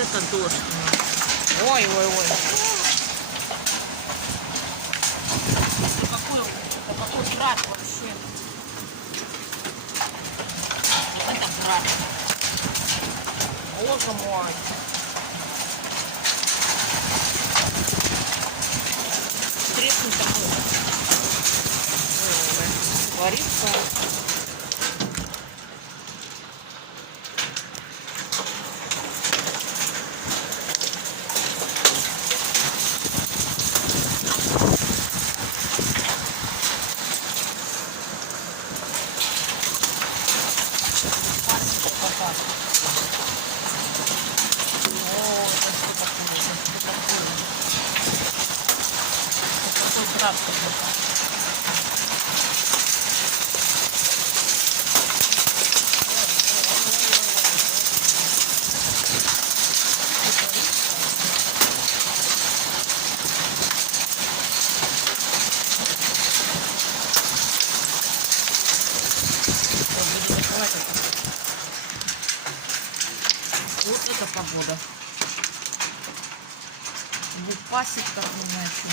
это дождь. Ой-ой-ой. Какой град вообще. Вот это град. Боже мой. Тресну такой. Творится. Вот это погода. Бупасик, как вы знаете.